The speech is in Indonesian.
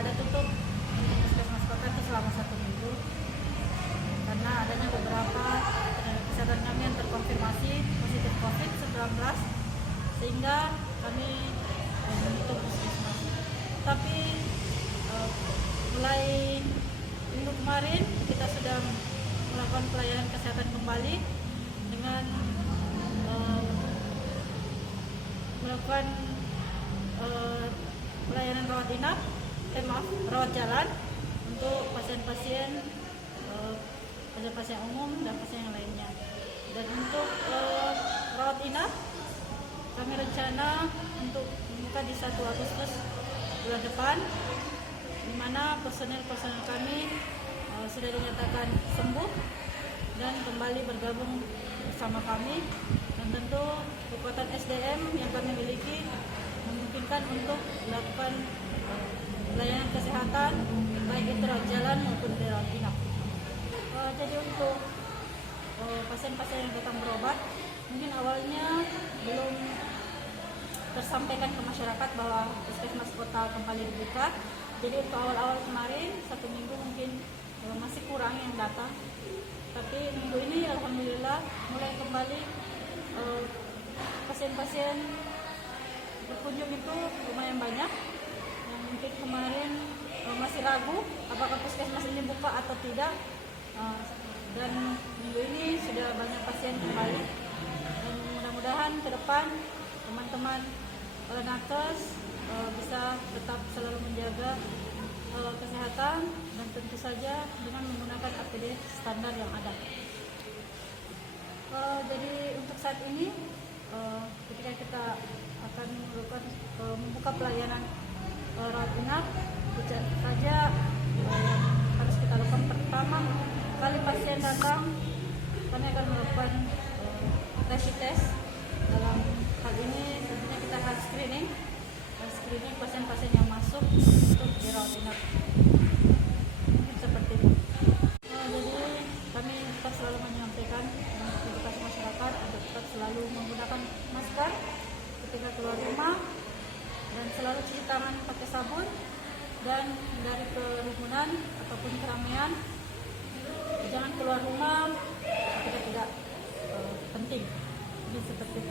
ada tutup puskesmas kota itu selama 1 minggu karena adanya beberapa tenaga kesehatan kami yang terkonfirmasi positif COVID-19 sehingga kami menutup puskesmas. Tapi mulai minggu kemarin kita sudah melakukan pelayanan kesehatan kembali dengan melakukan pelayanan rawat jalan untuk pasien-pasien umum dan pasien yang lainnya. Dan untuk rawat inap kami rencana untuk membuka di 1 Agustus bulan depan, di mana personel kami sudah dinyatakan sembuh dan kembali bergabung bersama kami, dan tentu kekuatan SDM yang kami miliki memungkinkan untuk melakukan pelayanan kesehatan baik itu rawat jalan maupun di rawat inap. Jadi untuk pasien-pasien yang datang berobat, mungkin awalnya belum tersampaikan ke masyarakat bahwa puskesmas kota kembali dibuka. Jadi untuk awal-awal kemarin 1 minggu mungkin masih kurang yang datang, tapi minggu ini alhamdulillah mulai kembali pasien-pasien berkunjung itu lumayan banyak. Yang mungkin kemarin masih ragu apakah puskesmas ini buka atau tidak, dan minggu ini sudah banyak pasien kembali, dan mudah-mudahan ke depan teman-teman nakes bisa tetap selalu menjaga kesehatan dan tentu saja dengan menggunakan APD standar yang ada. Jadi untuk saat ini ketika kita akan membuka pelayanan rawat inap, saja yang harus kita lakukan pertama kali pasien datang, kami akan melakukan rapid test. Dalam hal ini tentunya kita akan screening pasien-pasien yang masuk untuk dirawat inap. Mungkin seperti itu. Jadi kami tetap selalu menyampaikan edukasi masyarakat untuk tetap selalu menggunakan masker ketika keluar rumah, dan selalu cuci tangan pakai sabun, dan hindari kerumunan ataupun keramaian. Jangan keluar rumah ketika tidak penting. Jadi seperti itu.